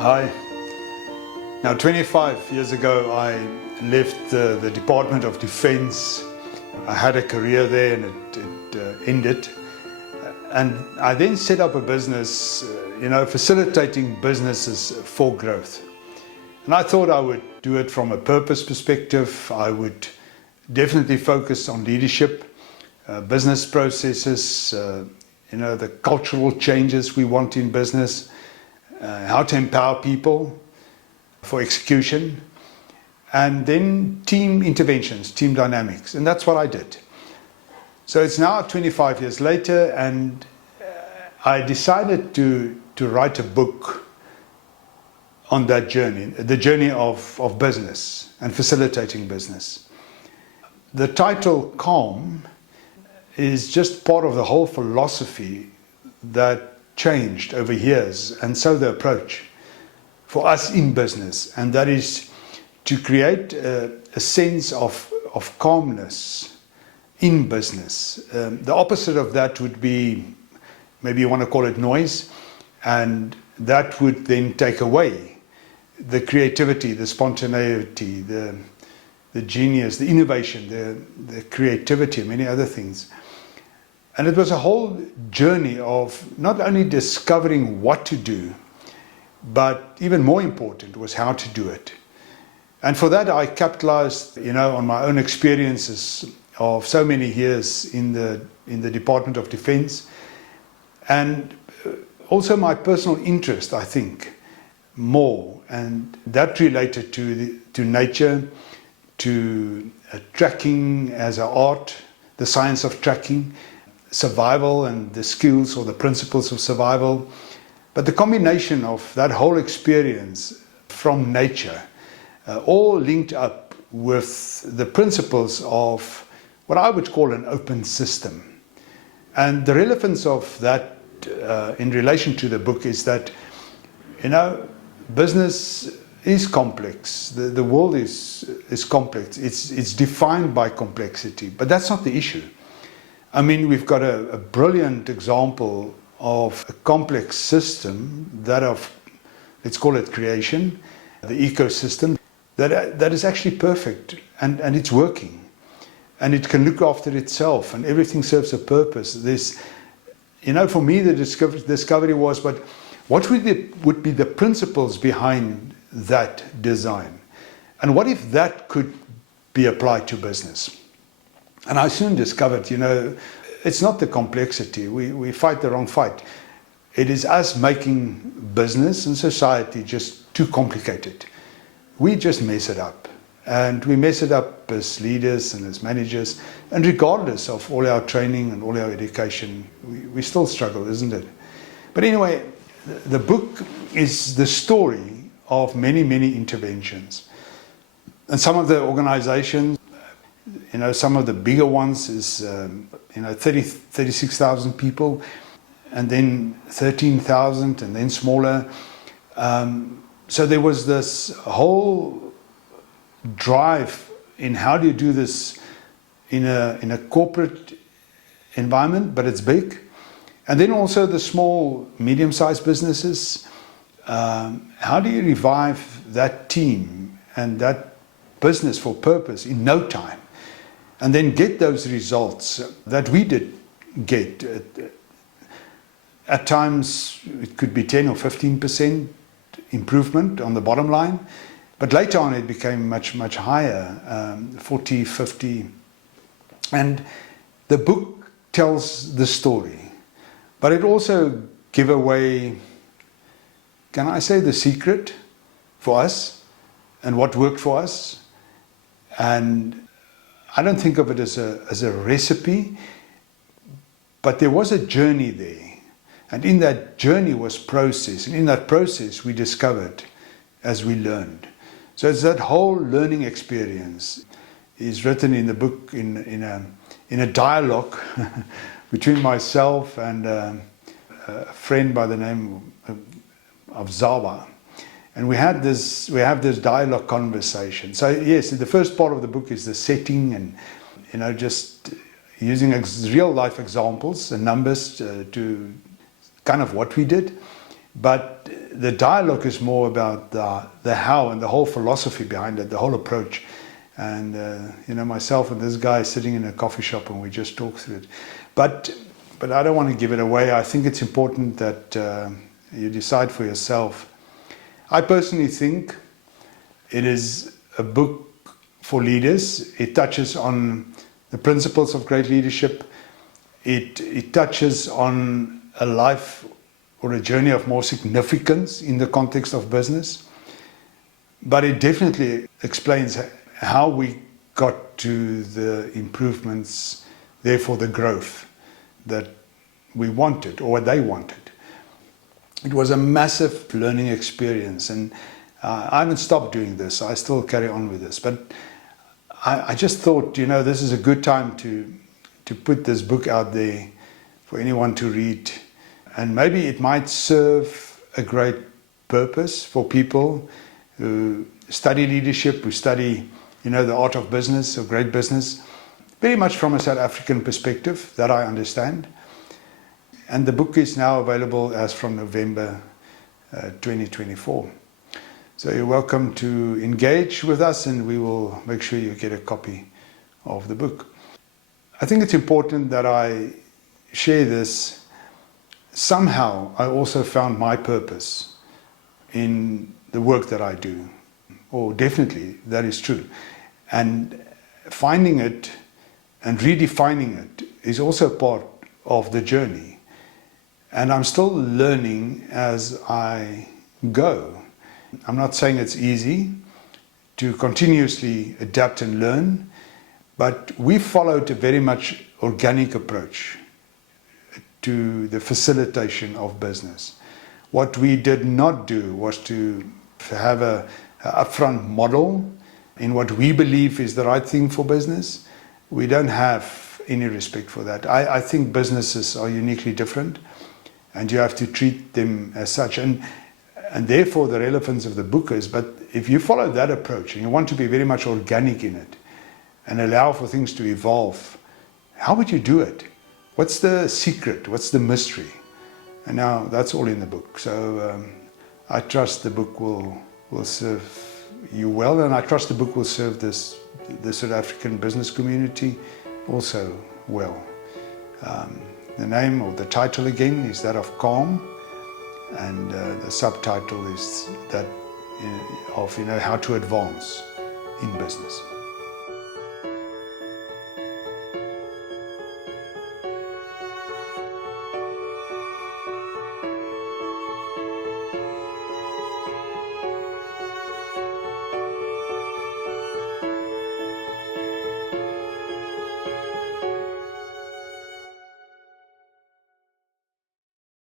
Hi. Now, 25 years ago, I left the Department of Defense. I had a career there and it ended. And I then set up a business, facilitating businesses for growth. And I thought I would do it from a purpose perspective. I would definitely focus on leadership, business processes, the cultural changes we want in business, how to empower people for execution, and then team interventions, team dynamics. And that's what I did. So it's now 25 years later, and I decided to write a book on that journey, the journey of business and facilitating business. The title Calm is just part of the whole philosophy that changed over years, and so the approach for us in business, and that is to create a sense of calmness in business. The opposite of that would be, maybe you want to call it noise, and that would then take away the creativity, the spontaneity, the genius, the innovation, the creativity, and many other things. And it was a whole journey of not only discovering what to do, but even more important was how to do it. And for that I capitalized, on my own experiences of so many years in the Department of Defense, and also my personal interest, I think, more, and that related to nature, to tracking as an art, the science of tracking, survival and the skills or the principles of survival. But the combination of that whole experience from nature, all linked up with the principles of what I would call an open system. And the relevance of that in relation to the book is that, business is complex. The world is complex. It's defined by complexity, but that's not the issue. I mean, we've got a brilliant example of a complex system, that of, let's call it creation, the ecosystem, that is actually perfect, and it's working. And it can look after itself, and everything serves a purpose. There's, for me, the discovery was, but what would be the principles behind that design? And what if that could be applied to business? And I soon discovered, it's not the complexity. We fight the wrong fight. It is us making business and society just too complicated. We just mess it up. And we mess it up as leaders and as managers. And regardless of all our training and all our education, we still struggle, isn't it? But anyway, the book is the story of many, many interventions. And some of the organizations, some of the bigger ones is, 36,000 people, and then 13,000, and then smaller. So there was this whole drive in how do you do this in a corporate environment, but it's big. And then also the small, medium-sized businesses. How do you revive that team and that business for purpose in no time? And then get those results that we did get. At times it could be 10 or 15% improvement on the bottom line, but later on it became much, much higher, 40, 50. And the book tells the story, but it also gives away, can I say, the secret for us and what worked for us. And I don't think of it as a recipe, but there was a journey there. And in that journey was process. And in that process we discovered as we learned. So it's that whole learning experience is written in the book in a dialogue between myself and a friend by the name of Zawa. And we have this dialogue conversation. So yes, the first part of the book is the setting and, just using real life examples and numbers to kind of what we did. But the dialogue is more about the how and the whole philosophy behind it, the whole approach. And myself and this guy sitting in a coffee shop and we just talk through it. But I don't want to give it away. I think it's important that you decide for yourself. I personally think it is a book for leaders. It touches on the principles of great leadership. It touches on a life or a journey of more significance in the context of business. But it definitely explains how we got to the improvements, therefore the growth that we wanted or what they wanted. It was a massive learning experience, and I haven't stopped doing this. I still carry on with this. But I just thought, this is a good time to put this book out there for anyone to read. And maybe it might serve a great purpose for people who study leadership, who study, the art of business or great business, very much from a South African perspective, that I understand. And the book is now available as from November 2024. So you're welcome to engage with us, and we will make sure you get a copy of the book. I think it's important that I share this. Somehow I also found my purpose in the work that I do. Or definitely that is true. And finding it and redefining it is also part of the journey. And I'm still learning as I go. I'm not saying it's easy to continuously adapt and learn, but we followed a very much organic approach to the facilitation of business. What we did not do was to have an upfront model in what we believe is the right thing for business. We don't have any respect for that. I think businesses are uniquely different, and you have to treat them as such. And therefore the relevance of the book is, but if you follow that approach and you want to be very much organic in it and allow for things to evolve, how would you do it? What's the secret? What's the mystery? And now that's all in the book. So I trust the book will serve you well, and I trust the book will serve the South African business community also well. The name or the title again is that of Calm, and the subtitle is that of how to advance in business.